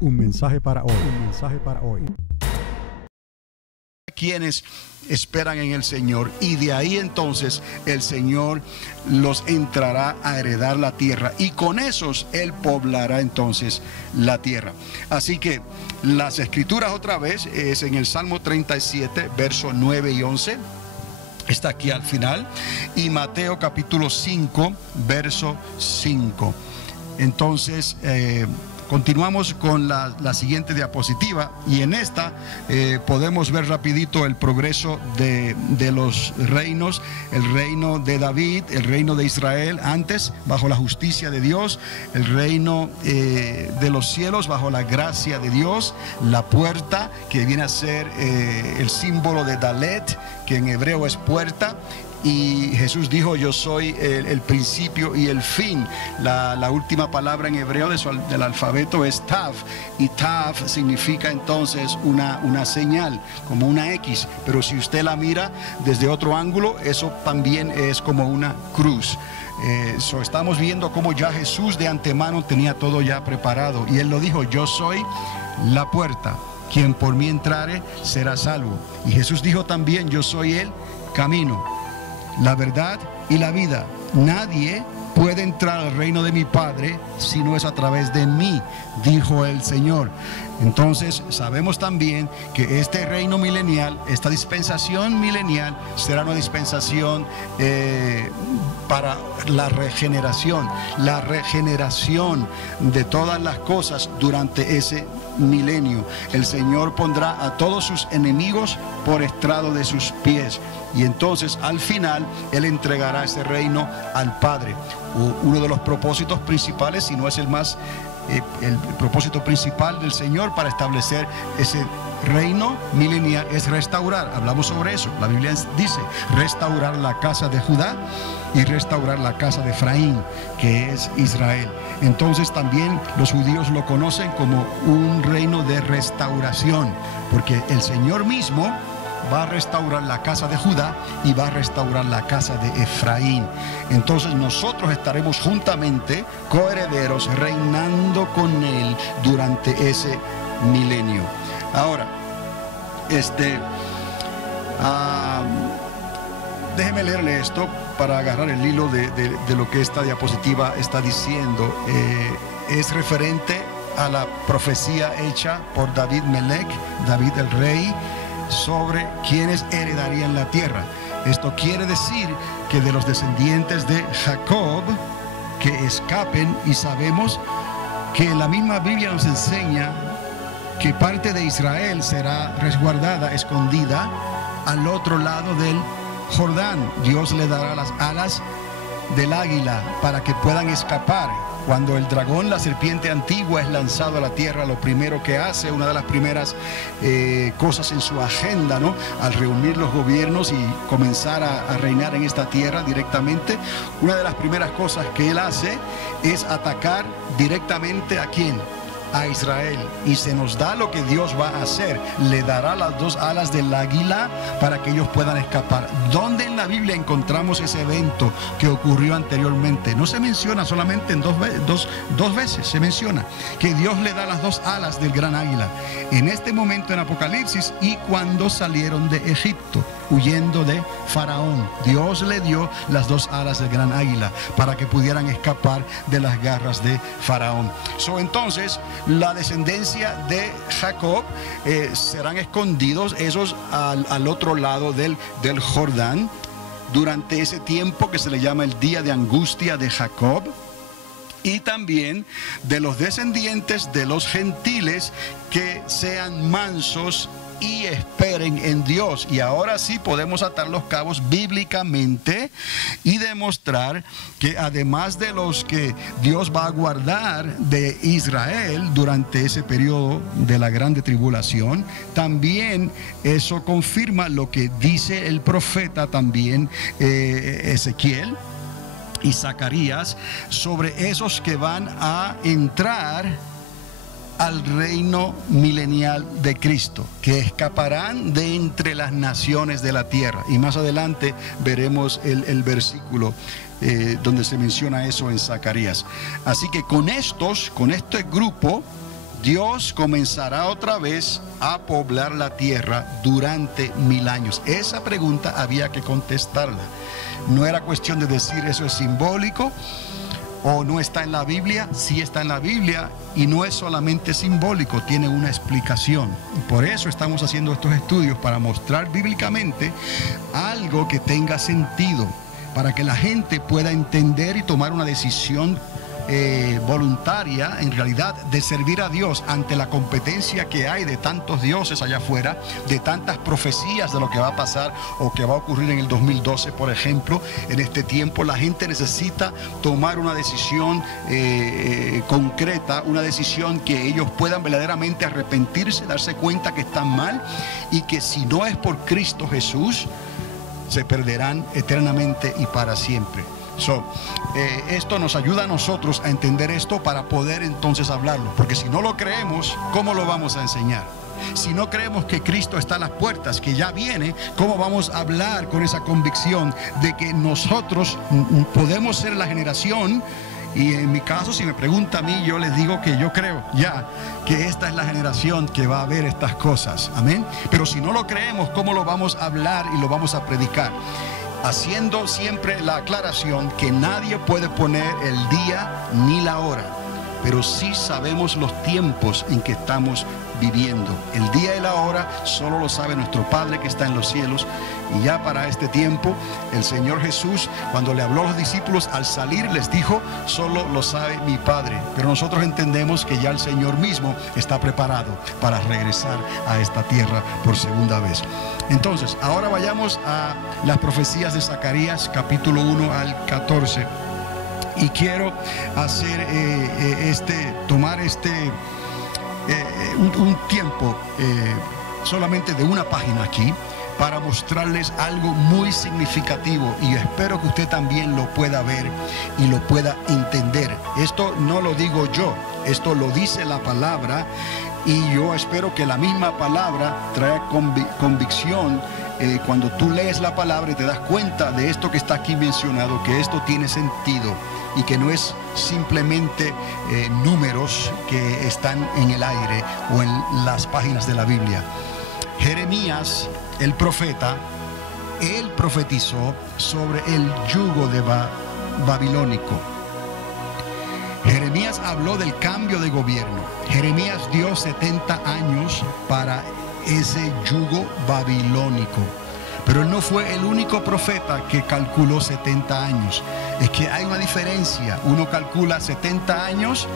Un mensaje para hoy. Un mensaje para hoy. Quienes esperan en el Señor, y de ahí entonces el Señor los entrará a heredar la tierra, y con esos Él poblará entonces la tierra. Así que las escrituras otra vez es en el Salmo 37, versos 9 y 11. Está aquí al final. Y Mateo capítulo 5, verso 5. Entonces, continuamos con la siguiente diapositiva, y en esta podemos ver rapidito el progreso de los reinos. El reino de David, el reino de Israel antes bajo la justicia de Dios, el reino de los cielos bajo la gracia de Dios, la puerta que viene a ser el símbolo de Dalet, que en hebreo es puerta. Y Jesús dijo: yo soy el principio y el fin. La última palabra en hebreo del alfabeto es Tav, y Tav significa entonces una señal, como una X, pero si usted la mira desde otro ángulo, eso también es como una cruz. Estamos viendo cómo ya Jesús de antemano tenía todo ya preparado, y Él lo dijo: yo soy la puerta, quien por mí entrare será salvo. Y Jesús dijo también: yo soy el camino, la verdad y la vida. Nadie puede entrar al reino de mi Padre si no es a través de mí, dijo el Señor. Entonces sabemos también que este reino milenial, esta dispensación milenial, será una dispensación para la regeneración de todas las cosas durante ese milenio. El Señor pondrá a todos sus enemigos por estrado de sus pies, y entonces al final Él entregará ese reino al Padre. Uno de los propósitos principales, si no es el más, el propósito principal del Señor para establecer ese reino milenial, es restaurar. Hablamos sobre eso. La Biblia dice: restaurar la casa de Judá y restaurar la casa de Efraín, que es Israel. Entonces también los judíos lo conocen como un reino de restauración, porque el Señor mismo va a restaurar la casa de Judá y va a restaurar la casa de Efraín. Entonces nosotros estaremos juntamente coherederos, reinando con Él durante ese milenio. Ahora, déjeme leerle esto para agarrar el hilo de lo que esta diapositiva está diciendo. Es referente a la profecía hecha por David Melech, David el rey, sobre quienes heredarían la tierra. Esto quiere decir que de los descendientes de Jacob que escapen, y sabemos que la misma Biblia nos enseña que parte de Israel será resguardada, escondida al otro lado del Jordán. Dios le dará las alas del águila para que puedan escapar. Cuando el dragón, la serpiente antigua, es lanzado a la tierra, lo primero que hace, una de las primeras cosas en su agenda, ¿no?, al reunir los gobiernos y comenzar a reinar en esta tierra directamente, una de las primeras cosas que él hace es atacar directamente ¿a quién? A Israel. Y se nos da lo que Dios va a hacer: le dará las dos alas del águila para que ellos puedan escapar. ¿Dónde en la Biblia encontramos ese evento que ocurrió anteriormente? No se menciona, solamente en dos veces se menciona que Dios le da las dos alas del gran águila. En este momento en Apocalipsis, y cuando salieron de Egipto huyendo de Faraón, Dios le dio las dos alas del gran águila para que pudieran escapar de las garras de Faraón. Entonces la descendencia de Jacob serán escondidos esos al otro lado del Jordán durante ese tiempo que se le llama el día de angustia de Jacob. Y también de los descendientes de los gentiles que sean mansos y esperen en Dios. Y ahora sí podemos atar los cabos bíblicamente y demostrar que además de los que Dios va a guardar de Israel durante ese periodo de la grande tribulación, también eso confirma lo que dice el profeta también Ezequiel y Zacarías sobre esos que van a entrar al reino milenial de Cristo, que escaparán de entre las naciones de la tierra. Y más adelante veremos el versículo donde se menciona eso en Zacarías. Así que con este grupo Dios comenzará otra vez a poblar la tierra durante 1000 años. Esa pregunta había que contestarla. No era cuestión de decir eso es simbólico o no está en la Biblia. Sí está en la Biblia y no es solamente simbólico, tiene una explicación. Por eso estamos haciendo estos estudios, para mostrar bíblicamente algo que tenga sentido, para que la gente pueda entender y tomar una decisión voluntaria, en realidad, de servir a Dios ante la competencia que hay de tantos dioses allá afuera, de tantas profecías de lo que va a pasar o que va a ocurrir en el 2012, por ejemplo. En este tiempo la gente necesita tomar una decisión concreta, una decisión que ellos puedan verdaderamente arrepentirse, darse cuenta que están mal y que si no es por Cristo Jesús, se perderán eternamente y para siempre. Esto nos ayuda a nosotros a entender esto para poder entonces hablarlo, porque si no lo creemos, ¿cómo lo vamos a enseñar? Si no creemos que Cristo está a las puertas, que ya viene, ¿cómo vamos a hablar con esa convicción de que nosotros podemos ser la generación? Y en mi caso, si me pregunta a mí, yo les digo que yo creo ya que esta es la generación que va a ver estas cosas. Amén. Pero si no lo creemos, ¿cómo lo vamos a hablar y lo vamos a predicar? Haciendo siempre la aclaración que nadie puede poner el día ni la hora, pero sí sabemos los tiempos en que estamos viviendo. El día y la hora solo lo sabe nuestro Padre que está en los cielos. Y ya para este tiempo, el Señor Jesús, cuando le habló a los discípulos, al salir les dijo: solo lo sabe mi Padre. Pero nosotros entendemos que ya el Señor mismo está preparado para regresar a esta tierra por segunda vez. Entonces, ahora vayamos a las profecías de Zacarías, capítulo 1 al 14. Y quiero hacer tomar un tiempo solamente de una página aquí, para mostrarles algo muy significativo, y yo espero que usted también lo pueda ver y lo pueda entender. Esto no lo digo yo, esto lo dice la palabra, y yo espero que la misma palabra traiga convicción cuando tú lees la palabra y te das cuenta de esto que está aquí mencionado, que esto tiene sentido y que no es simplemente números que están en el aire o en las páginas de la Biblia. Jeremías, el profeta, él profetizó sobre el yugo de babilónico. Jeremías habló del cambio de gobierno. Jeremías dio 70 años para ese yugo babilónico. Pero él no fue el único profeta que calculó 70 años. Es que hay una diferencia. Uno calcula 70 años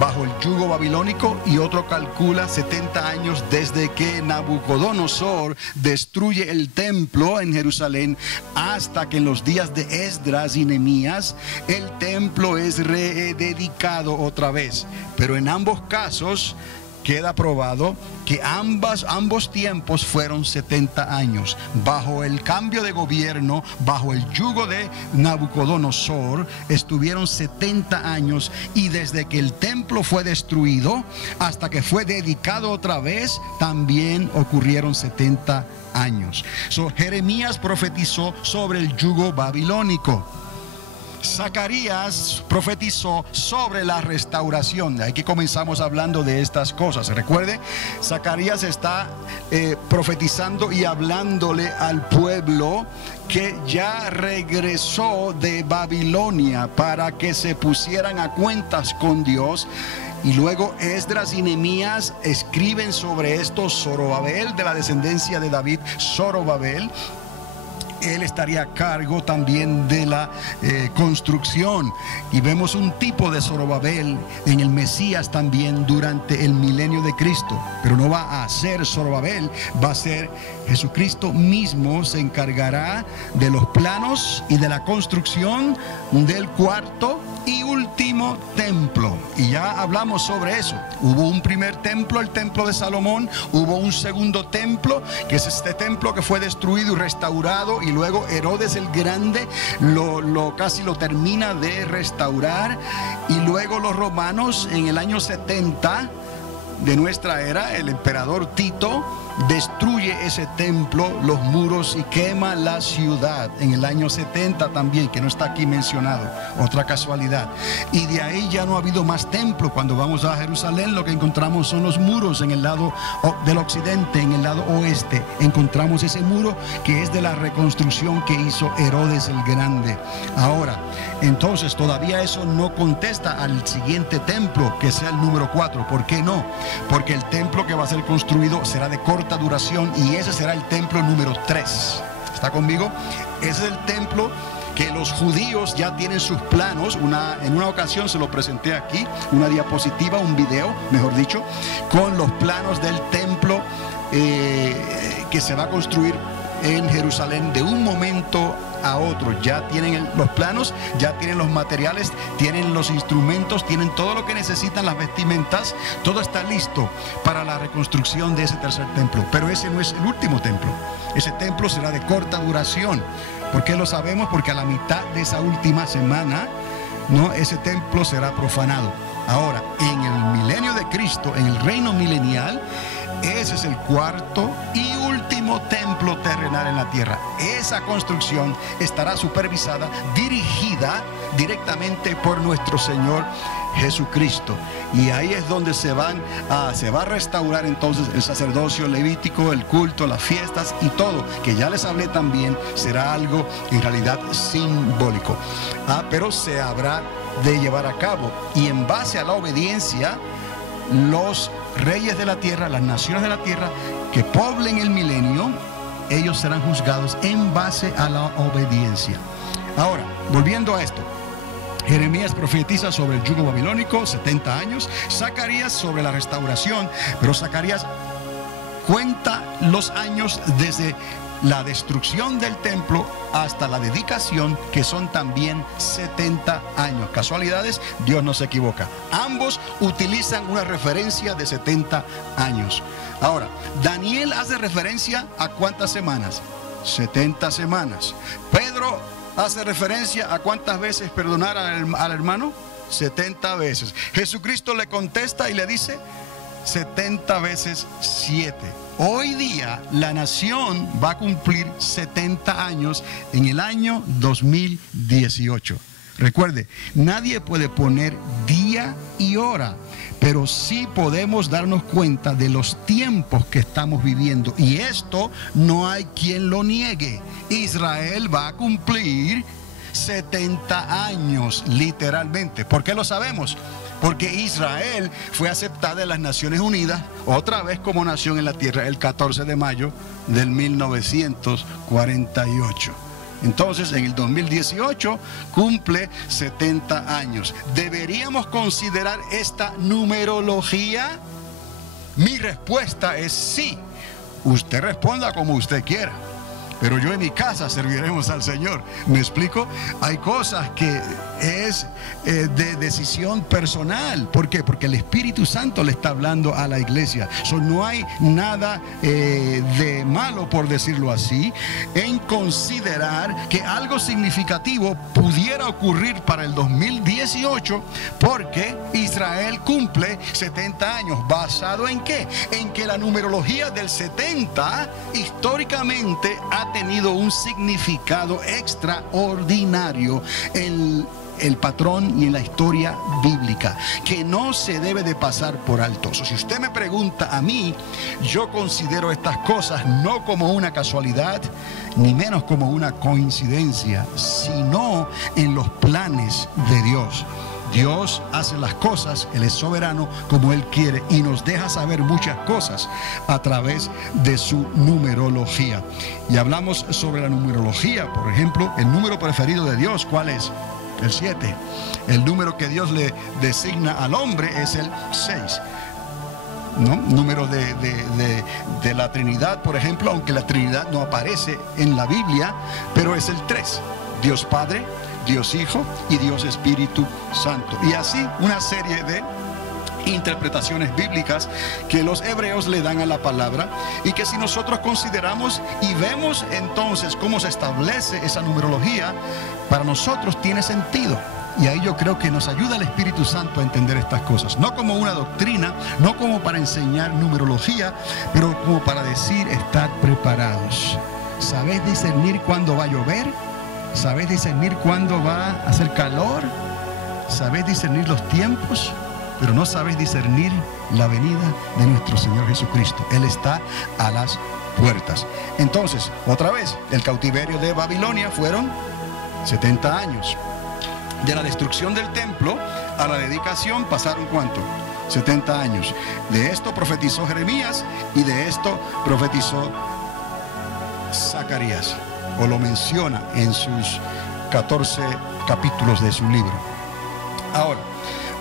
bajo el yugo babilónico y otro calcula 70 años desde que Nabucodonosor destruye el templo en Jerusalén hasta que en los días de Esdras y Nehemías el templo es rededicado otra vez. Pero en ambos casos queda probado que ambos tiempos fueron 70 años. Bajo el cambio de gobierno, bajo el yugo de Nabucodonosor, estuvieron 70 años, y desde que el templo fue destruido hasta que fue dedicado otra vez, también ocurrieron 70 años. Jeremías profetizó sobre el yugo babilónico. Zacarías profetizó sobre la restauración. De aquí comenzamos hablando de estas cosas. Recuerde, Zacarías está profetizando y hablándole al pueblo que ya regresó de Babilonia para que se pusieran a cuentas con Dios. Y luego Esdras y Nehemías escriben sobre esto. Zorobabel, de la descendencia de David, Zorobabel, él estaría a cargo también de la construcción, y vemos un tipo de Zorobabel en el Mesías también durante el milenio de Cristo. Pero no va a ser Zorobabel, va a ser Jesucristo mismo. Se encargará de los planos y de la construcción del cuarto y último templo. Y ya hablamos sobre eso. Hubo un primer templo, el templo de Salomón. Hubo un segundo templo, que es este templo que fue destruido y restaurado, y luego Herodes el Grande casi lo termina de restaurar. Y luego los romanos en el año 70 de nuestra era, el emperador Tito destruye ese templo, los muros, y quema la ciudad en el año 70 también, que no está aquí mencionado, otra casualidad. Y de ahí ya no ha habido más templo. Cuando vamos a Jerusalén, lo que encontramos son los muros en el lado del occidente, en el lado oeste. Encontramos ese muro que es de la reconstrucción que hizo Herodes el Grande. Ahora, entonces todavía eso no contesta al siguiente templo, que sea el número 4. ¿Por qué no? Porque el templo que va a ser construido será de corta duración, y ese será el templo número 3. ¿Está conmigo? Ese es el templo que los judíos ya tienen sus planos. En una ocasión se lo presenté aquí, una diapositiva, un video, mejor dicho, con los planos del templo que se va a construir en Jerusalén de un momento a otro. Ya tienen los planos, ya tienen los materiales, tienen los instrumentos, tienen todo lo que necesitan, las vestimentas, todo está listo para la reconstrucción de ese tercer templo. Pero ese no es el último templo. Ese templo será de corta duración. ¿Por qué lo sabemos? Porque a la mitad de esa última semana, ¿no?, ese templo será profanado. Ahora, en el milenio de Cristo, en el reino milenial, ese es el cuarto y último templo terrenal en la tierra. Esa construcción estará supervisada, dirigida directamente por nuestro Señor Jesucristo. Y ahí es donde se va a restaurar entonces el sacerdocio levítico, el culto, las fiestas y todo, que ya les hablé también, será algo en realidad simbólico. Pero se habrá de llevar a cabo. Y en base a la obediencia, los reyes de la tierra, las naciones de la tierra que poblen el milenio, ellos serán juzgados en base a la obediencia. Ahora, volviendo a esto, Jeremías profetiza sobre el yugo babilónico, 70 años. Zacarías sobre la restauración, pero Zacarías cuenta los años desde la destrucción del templo hasta la dedicación, que son también 70 años. ¿Casualidades? Dios no se equivoca. Ambos utilizan una referencia de 70 años. Ahora, Daniel hace referencia a ¿cuántas semanas? 70 semanas. Pedro hace referencia a ¿cuántas veces perdonar al hermano? 70 veces. Jesucristo le contesta y le dice 70 veces 7. Hoy día la nación va a cumplir 70 años en el año 2018. Recuerde, nadie puede poner día y hora, pero sí podemos darnos cuenta de los tiempos que estamos viviendo. Y esto no hay quien lo niegue. Israel va a cumplir 70 años literalmente. ¿Por qué lo sabemos? Porque Israel fue aceptada en las Naciones Unidas otra vez como nación en la tierra el 14 de mayo del 1948. Entonces, en el 2018 cumple 70 años. ¿Deberíamos considerar esta numerología? Mi respuesta es sí. Usted responda como usted quiera, pero yo en mi casa serviremos al Señor. ¿Me explico? Hay cosas que es de decisión personal. ¿Por qué? Porque el Espíritu Santo le está hablando a la iglesia. No hay nada de malo, por decirlo así, en considerar que algo significativo pudiera ocurrir para el 2018, porque Israel cumple 70 años. ¿Basado en qué? En que la numerología del 70 históricamente ha tenido un significado extraordinario en el patrón y en la historia bíblica, que no se debe de pasar por alto. Si usted me pregunta a mí, yo considero estas cosas no como una casualidad, ni menos como una coincidencia, sino en los planes de Dios. Dios hace las cosas, Él es soberano como Él quiere, y nos deja saber muchas cosas a través de su numerología. Y hablamos sobre la numerología. Por ejemplo, el número preferido de Dios, ¿cuál es? El 7. El número que Dios le designa al hombre es el 6. ¿No? Número de la Trinidad, por ejemplo, aunque la Trinidad no aparece en la Biblia, pero es el 3. Dios Padre, Dios Hijo y Dios Espíritu Santo. Y así una serie de interpretaciones bíblicas que los hebreos le dan a la palabra, y que si nosotros consideramos y vemos entonces cómo se establece esa numerología, para nosotros tiene sentido. Y ahí yo creo que nos ayuda el Espíritu Santo a entender estas cosas. No como una doctrina, no como para enseñar numerología, pero como para decir, estad preparados. ¿Sabéis discernir cuándo va a llover? ¿Sabéis discernir cuándo va a hacer calor? ¿Sabéis discernir los tiempos? Pero no sabéis discernir la venida de nuestro Señor Jesucristo. Él está a las puertas. Entonces, otra vez, el cautiverio de Babilonia fueron 70 años. De la destrucción del templo a la dedicación pasaron ¿cuánto? 70 años. De esto profetizó Jeremías y de esto profetizó Zacarías, o lo menciona en sus 14 capítulos de su libro. Ahora,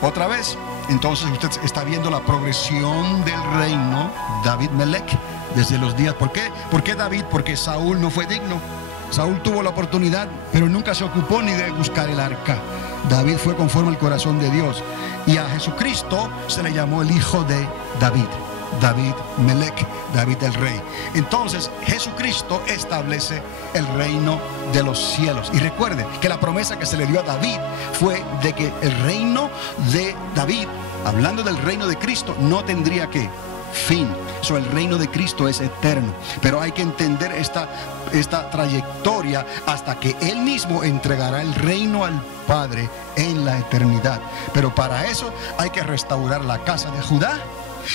otra vez, entonces usted está viendo la progresión del reino David Melech desde los días. ¿Por qué? ¿Por qué David? Porque Saúl no fue digno. Saúl tuvo la oportunidad, pero nunca se ocupó ni de buscar el arca. David fue conforme al corazón de Dios. Y a Jesucristo se le llamó el hijo de David. David Melech, David el rey. Entonces Jesucristo establece el reino de los cielos. Y recuerde que la promesa que se le dio a David fue de que el reino de David, hablando del reino de Cristo, no tendría que fin. El reino de Cristo es eterno. Pero hay que entender esta trayectoria hasta que Él mismo entregará el reino al Padre en la eternidad. Pero para eso hay que restaurar la casa de Judá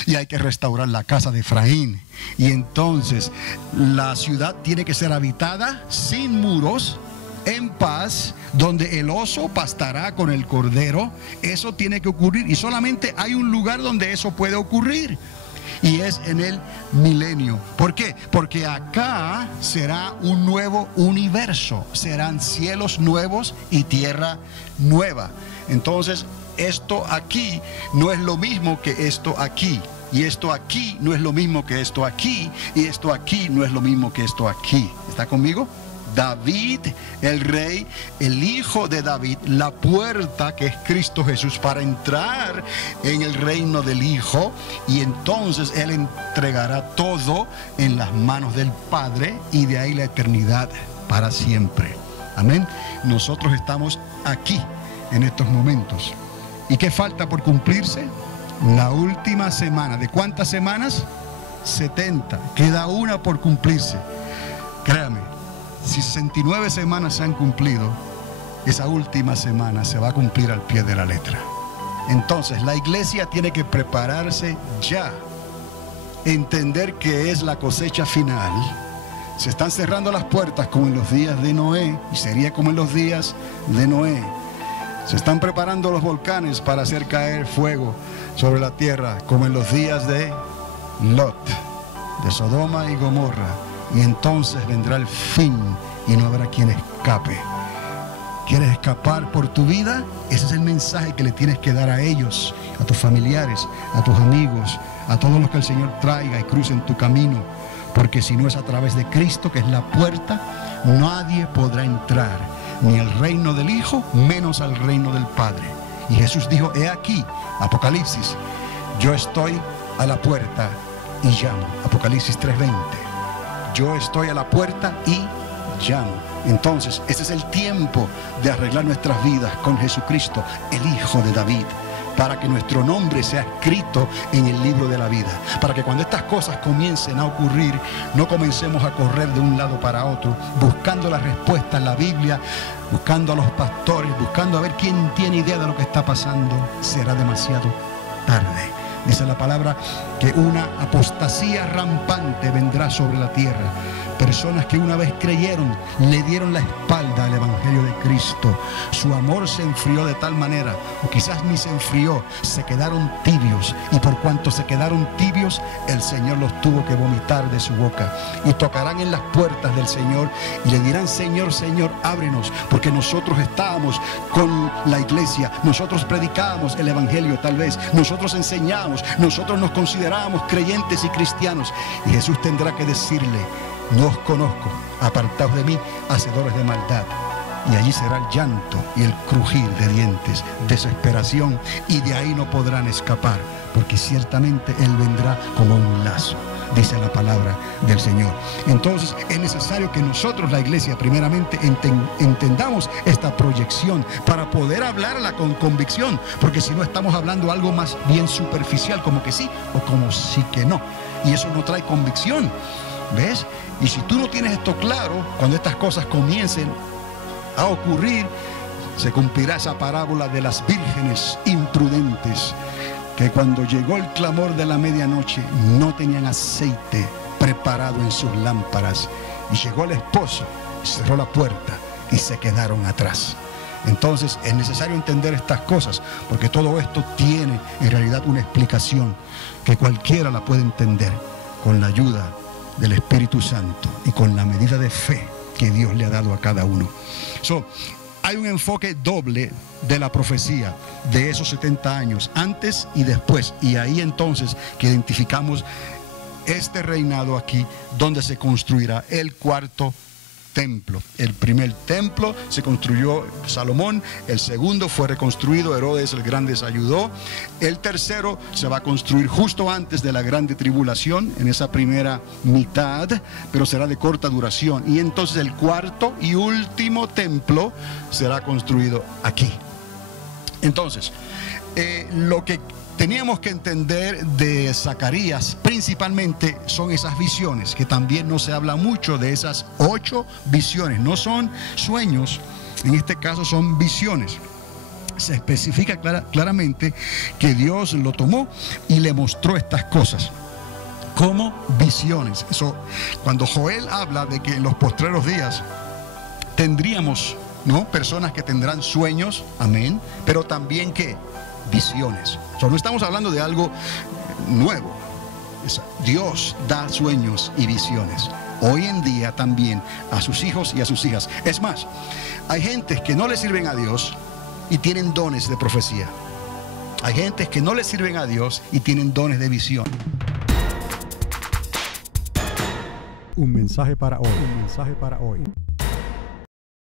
y hay que restaurar la casa de Efraín. Y entonces la ciudad tiene que ser habitada sin muros, en paz, donde el oso pastará con el cordero. Eso tiene que ocurrir y solamente hay un lugar donde eso puede ocurrir. Y es en el milenio. ¿Por qué? Porque acá será un nuevo universo. Serán cielos nuevos y tierra nueva. Entonces, esto aquí no es lo mismo que esto aquí. Y esto aquí no es lo mismo que esto aquí. Y esto aquí no es lo mismo que esto aquí. ¿Está conmigo? David, el rey, el hijo de David, la puerta que es Cristo Jesús para entrar en el reino del Hijo, y entonces Él entregará todo en las manos del Padre y de ahí la eternidad para siempre. Amén. Nosotros estamos aquí en estos momentos. ¿Y qué falta por cumplirse? La última semana. ¿De cuántas semanas? 70. Queda una por cumplirse. Créame. Si 69 semanas se han cumplido, esa última semana se va a cumplir al pie de la letra. Entonces la iglesia tiene que prepararse ya, entender que es la cosecha final. Se están cerrando las puertas como en los días de Noé, y sería como en los días de Noé. Se están preparando los volcanes para hacer caer fuego sobre la tierra, como en los días de Lot, de Sodoma y Gomorra. Y entonces vendrá el fin y no habrá quien escape. ¿Quieres escapar por tu vida? Ese es el mensaje que le tienes que dar a ellos, a tus familiares, a tus amigos, a todos los que el Señor traiga y crucen tu camino. Porque si no es a través de Cristo, que es la puerta, nadie podrá entrar, ni al reino del Hijo, menos al reino del Padre. Y Jesús dijo, he aquí, Apocalipsis, yo estoy a la puerta y llamo. Apocalipsis 3:20. Yo estoy a la puerta y llamo. Entonces, ese es el tiempo de arreglar nuestras vidas con Jesucristo, el Hijo de David, para que nuestro nombre sea escrito en el libro de la vida. Para que cuando estas cosas comiencen a ocurrir, no comencemos a correr de un lado para otro, buscando la respuesta en la Biblia, buscando a los pastores, buscando a ver quién tiene idea de lo que está pasando. Será demasiado tarde. Dice la palabra que una apostasía rampante vendrá sobre la tierra. Personas que una vez creyeron, le dieron la espalda al Evangelio de Cristo. Su amor se enfrió de tal manera, o quizás ni se enfrió, se quedaron tibios. Y por cuanto se quedaron tibios, el Señor los tuvo que vomitar de su boca. Y tocarán en las puertas del Señor y le dirán, Señor, Señor, ábrenos. Porque nosotros estábamos con la iglesia, nosotros predicábamos el Evangelio tal vez, nosotros enseñábamos, nosotros nos considerábamos creyentes y cristianos. Y Jesús tendrá que decirle, no os conozco, apartaos de mí, hacedores de maldad. y allí será el llanto y el crujir de dientes, desesperación, y de ahí no podrán escapar, porque ciertamente Él vendrá como un lazo, dice la palabra del Señor. Entonces es necesario que nosotros, la iglesia, primeramente entendamos esta proyección para poder hablarla con convicción, porque si no estamos hablando algo más bien superficial, como que sí o como sí que no, y eso no trae convicción, ¿ves? Y si tú no tienes esto claro, cuando estas cosas comiencen a ocurrir, se cumplirá esa parábola de las vírgenes imprudentes, que cuando llegó el clamor de la medianoche no tenían aceite preparado en sus lámparas, y llegó el esposo, cerró la puerta y se quedaron atrás. Entonces es necesario entender estas cosas, porque todo esto tiene en realidad una explicación que cualquiera la puede entender con la ayuda del Espíritu Santo y con la medida de fe que Dios le ha dado a cada uno. Hay un enfoque doble de la profecía de esos 70 años, antes y después, y ahí entonces que identificamos este reinado aquí, donde se construirá el cuarto templo. El primer templo se construyó Salomón, el segundo fue reconstruido, Herodes el Grande se ayudó, el tercero se va a construir justo antes de la grande tribulación, en esa primera mitad, pero será de corta duración, y entonces el cuarto y último templo será construido aquí. Entonces, lo que teníamos que entender de Zacarías principalmente son esas visiones, que también no se habla mucho de esas 8 visiones, no son sueños, en este caso son visiones. Se especifica claramente que Dios lo tomó y le mostró estas cosas como visiones. Eso, cuando Joel habla de que en los postreros días tendríamos, ¿no?, personas que tendrán sueños, amén, pero también que visiones. No estamos hablando de algo nuevo. Dios da sueños y visiones hoy en día también a sus hijos y a sus hijas. Es más, hay gentes que no le sirven a Dios y tienen dones de profecía. Hay gentes que no le sirven a Dios y tienen dones de visión. Un mensaje para hoy. Un mensaje para hoy.